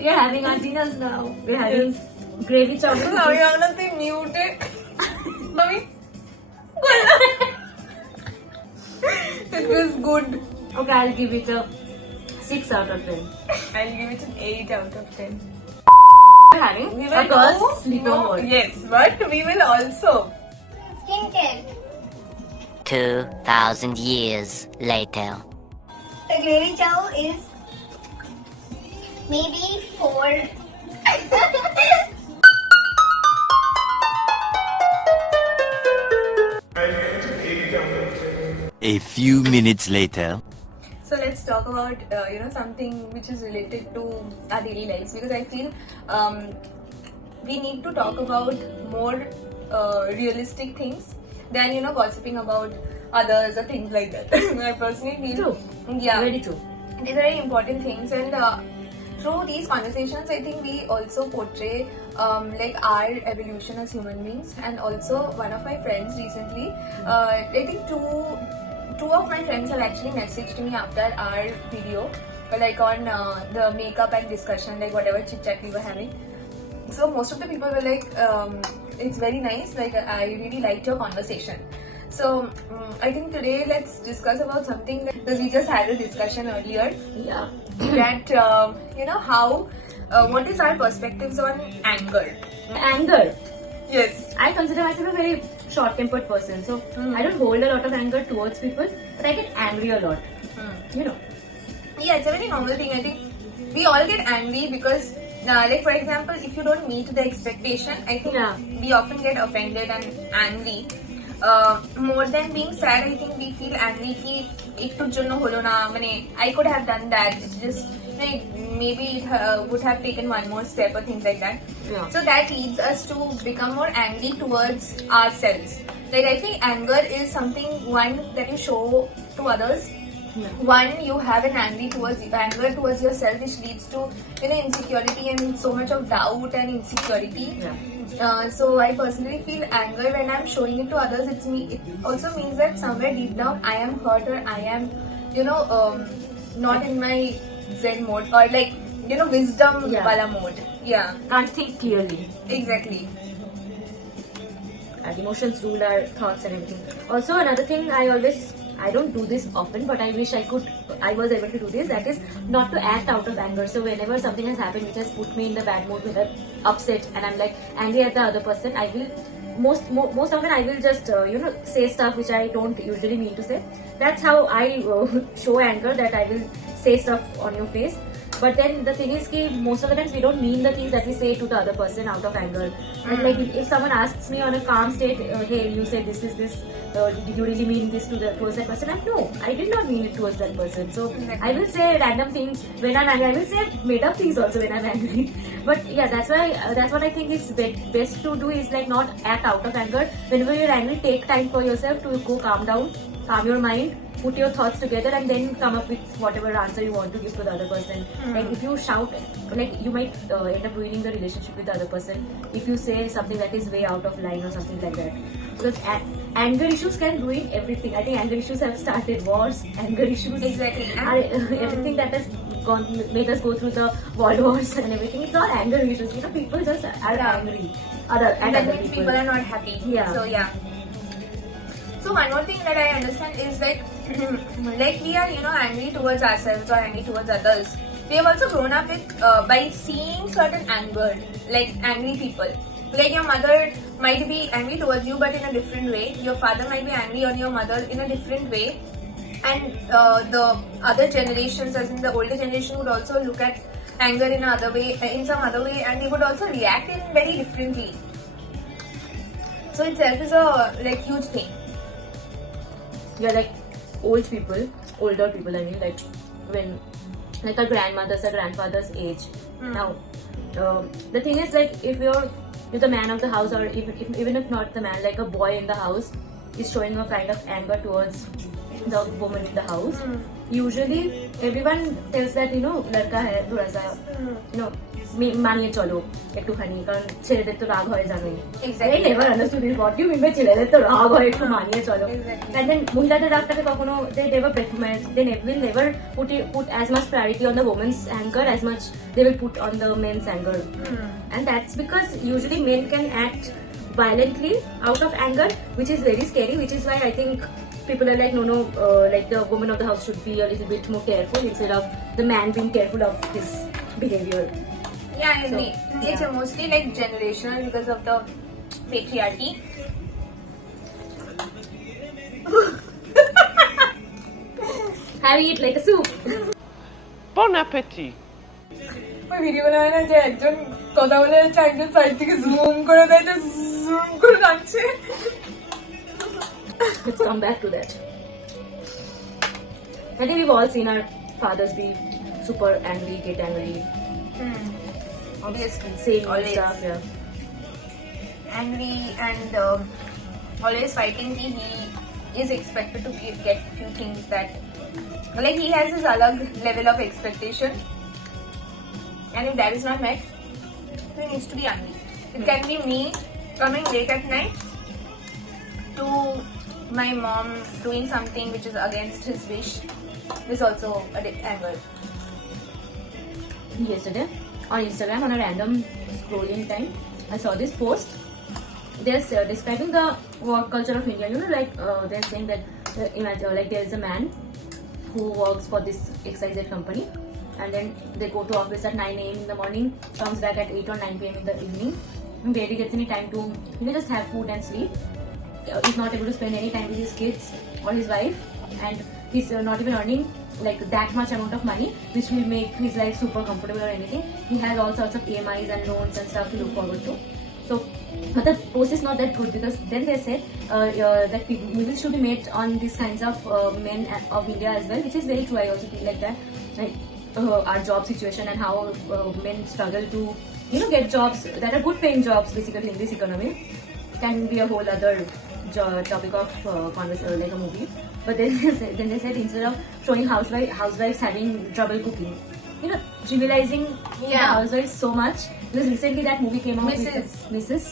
We are having our dinners now. We're having gravy chowder. Now you have nothing muted. Mommy. It was good. Okay, I'll give it a 6 out of 10. I'll give it an 8 out of 10. We're having We a will girls' sleepover. yes, but we will also. Skincare. 2,000 years later. The gravy chow is maybe 4. A few minutes later. So let's talk about something which is related to our daily lives, because I feel we need to talk about more realistic things than gossiping about others or things like that. I personally feel True. Very true. these are very important things, and through these conversations I think we also portray like our evolution as human beings. And also one of my friends recently, I think two of my friends have actually messaged me after our video, like on the makeup and discussion, like whatever chit chat we were having. So most of the people were like, it's very nice, like I really liked your conversation. So I think today let's discuss about something, because we just had a discussion earlier Yeah. that how what is our perspectives on anger. Anger. Yes. I consider myself a very short-tempered person, so I don't hold a lot of anger towards people, but I get angry a lot. Yeah, it's a very normal thing. I think we all get angry because like for example, if you don't meet the expectation, I think we often get offended and angry. More than being sad, I think we feel angry ki ekটুর জন্য হলো না, মানে I could have done that. It's just maybe it would have taken one more step or things like that. Yeah. So that leads us to become more angry towards ourselves. Like I think anger is something one that you show to others. Yeah. One, you have an anger towards yourself, which leads to insecurity and so much of doubt and insecurity. Yeah. So I personally feel anger when I'm showing it to others. It also means that somewhere deep down I am hurt, or I am not in my zen mode, or like wisdom wala mode. Yeah, Can't think clearly. exactly. Our emotions rule our thoughts and everything. Also, another thing I don't do this often, but I wish I was able to do this. That is not to act out of anger. So whenever something has happened which has put me in the bad mood, with upset, and I'm like angry at the other person, I will most often I will just say stuff which I don't usually mean to say. That's how I show anger, that I will say stuff on your face. But then the thing is ki most of the times we don't mean the things that we say to the other person out of anger. And like if someone asks me on a calm state, hey, you said this is this, did you really mean this towards that person? No, I did not mean it towards that person. So I will say random things when I'm angry. I will say made up things also when I'm angry. But yeah, that's what I think is best to do, is like not act out of anger. Whenever you're angry, take time for yourself to go calm down, calm your mind, put your thoughts together, and then come up with whatever answer you want to give to the other person. Like if you shout, like you might end up ruining the relationship with the other person if you say something that is way out of line or something like that. Because anger issues can ruin everything. I think anger issues have started wars. Anger issues Exactly. are everything that has made us go through the world wars and everything. It's all anger issues. People just are angry. That means people are not happy. Yeah. So yeah. So one more thing that I understand is like we are angry towards ourselves or angry towards others. We have also grown up with by seeing certain anger, like angry people. Like your mother might be angry towards you, but in a different way. Your father might be angry on your mother in a different way. And the other generations, as in the older generation, would also look at anger in some other way, and they would also react in very differently. So itself is a huge thing. Yeah, like older people, I mean, like when like our grandmothers or grandfathers age. Now the thing is, like if you're the man of the house, or even if not the man, like a boy in the house is showing a kind of anger towards the woman in the house, usually everyone tells that ladka hai thoda sa, মানিয়ে চলো একটুখানি, কারণ ছেলেদের তো রাগ হয় জানোই। Exactly. I never understood this. What do you mean by ছেলেদের তো রাগ হয় একটু মানিয়ে চলো? Exactly. And then মহিলাদের রাগটাকে কখনো they will never put as much priority on the woman's anger as much they will put on the men's anger. And that's because usually men can act violently out of anger, which is very scary, which is why I think people are like, no, like the woman of the house should be a little bit more careful instead of the man being careful of his behavior. Yeah, I So, agree. It's yeah. mostly like generational because of the patriarchy. Have you eat like a soup? Bon appétit. ওই video বানায় না যে একজন কথা বলে যাচ্ছে একজন side থেকে জুম করে দেয়, যে জুম করে যাচ্ছে। Let's come back to that. I think we've all seen our fathers be super angry, get angry, Obviously, saying all always stuff. Yeah. angry and always fighting. He is expected to get few things that, like, he has his alag level of expectation, and if that is not met, he needs to be angry. It can be me coming late at night to my mom doing something which is against his wish. Is also anger. Yesterday on Instagram, on a random scrolling time, I saw this post. They're describing the work culture of India. You know, like they're saying that imagine like there is a man who works for this XYZ company, and then they go to office at 9 a.m. in the morning, comes back at 8 or 9 p.m. in the evening, and barely gets any time to just have food and sleep. He's not able to spend any time with his kids or his wife, and he's not even earning like that much amount of money which will make his life super comfortable or anything. He has all sorts of EMIs and loans and stuff to look forward to. So but the post is not that good, because then they said that movies should be made on these kinds of men of India as well, which is very true. I also feel like that, like our job situation and how men struggle to get jobs that are good paying jobs basically in this economy can be a whole other topic of conversation, like a movie. But then they said instead of showing housewives having trouble cooking, trivializing the Yeah. housewives so much, because recently that movie came out Mrs. with Mrs.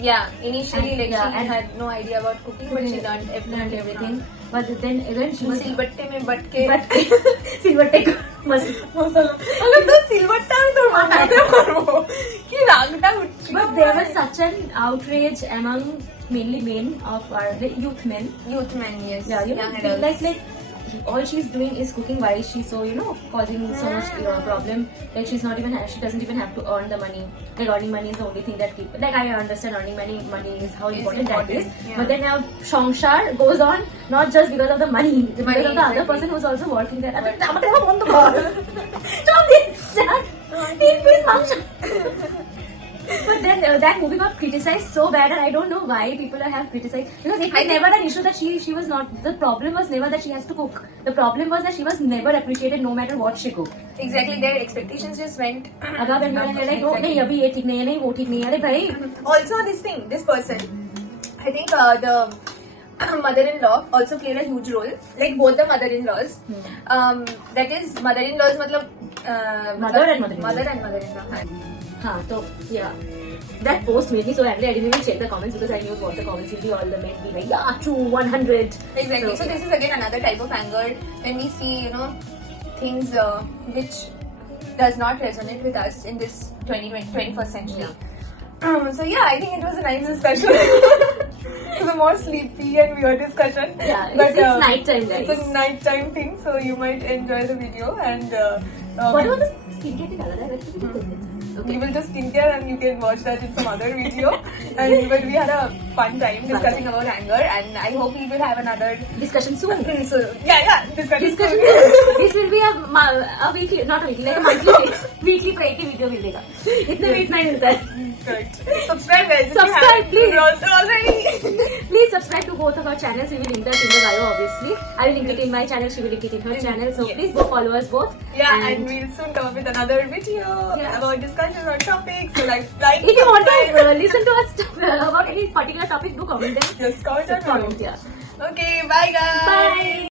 Yeah, initially And, like yeah, she and- had no idea about cooking, but she learned everything. But then again she was सिलबट्टे में but के but silver tech must. মশলা আরে তো সিলবারটা আমি তোর মাথাতে মারবো কি রাগটা উঠছে But there was such an outrage among mainly men of our youth men. youth men, yes, Yeah, young adults. like all she's doing is cooking. Why is she so causing so much problem? Like she doesn't even have to earn the money. Like earning money is the only thing that like I understand earning money is how It's important that is. important, yeah. But then now Shangshar goes on not just because of the money, because Money, of the other exactly. person who's also working there. আমাকে দেখো বন্ধ কর। চল this, তিন piece মাংস। But then that movie got criticized so bad, and I don't know why people have criticized, because it was never an issue that she was not. The problem was never that she has to cook. The problem was that she was never appreciated no matter what she cooked. Exactly, their expectations just went Above and beyond, they're like, oh, Exactly. नहीं अभी ये ठीक नहीं है, नहीं वो ठीक नहीं है, अरे भाई Also this person, I think the mother-in-law also played a huge role, like both the mother-in-laws. That is mother-in-laws matlab Mother and mother-in-law. mother and mother-in-law. हाँ तो yeah. That post made me so angry. I didn't even check the comments because I knew what the comments will be. All the men be like, yeah, true, 100. Exactly. So this is again another type of anger when we see, things which does not resonate with us in this 21st century. So yeah, I think it was a nice discussion. It was a more sleepy and weird discussion. Yeah, it's nighttime, guys. It's a nighttime thing, so you might enjoy the video and What about the skincare thing? Let's do it. we will do skincare and you can watch that in some other video. But we had a fun time discussing about anger, and I hope we will have another Discussion soon. so yeah, discussion. This will be a weekly, not a weekly, like a monthly weekly variety video मिलेगा. इतने में इतना ही मिलता है. Correct. Subscribe guys. if you Subscribe, haven't. please. We're also already. Please subscribe to both of our channels. We will link that in the bio, obviously. I will link it in my channel. She will link it in her channel. So Yes. please go follow us both. Yeah, and we'll soon come up with another video Yeah. about discussions on topics. So like If you want to subscribe. listen to us about any particular topic, do comment there. Just comment So down comment, below. yeah. Okay, bye guys. Bye.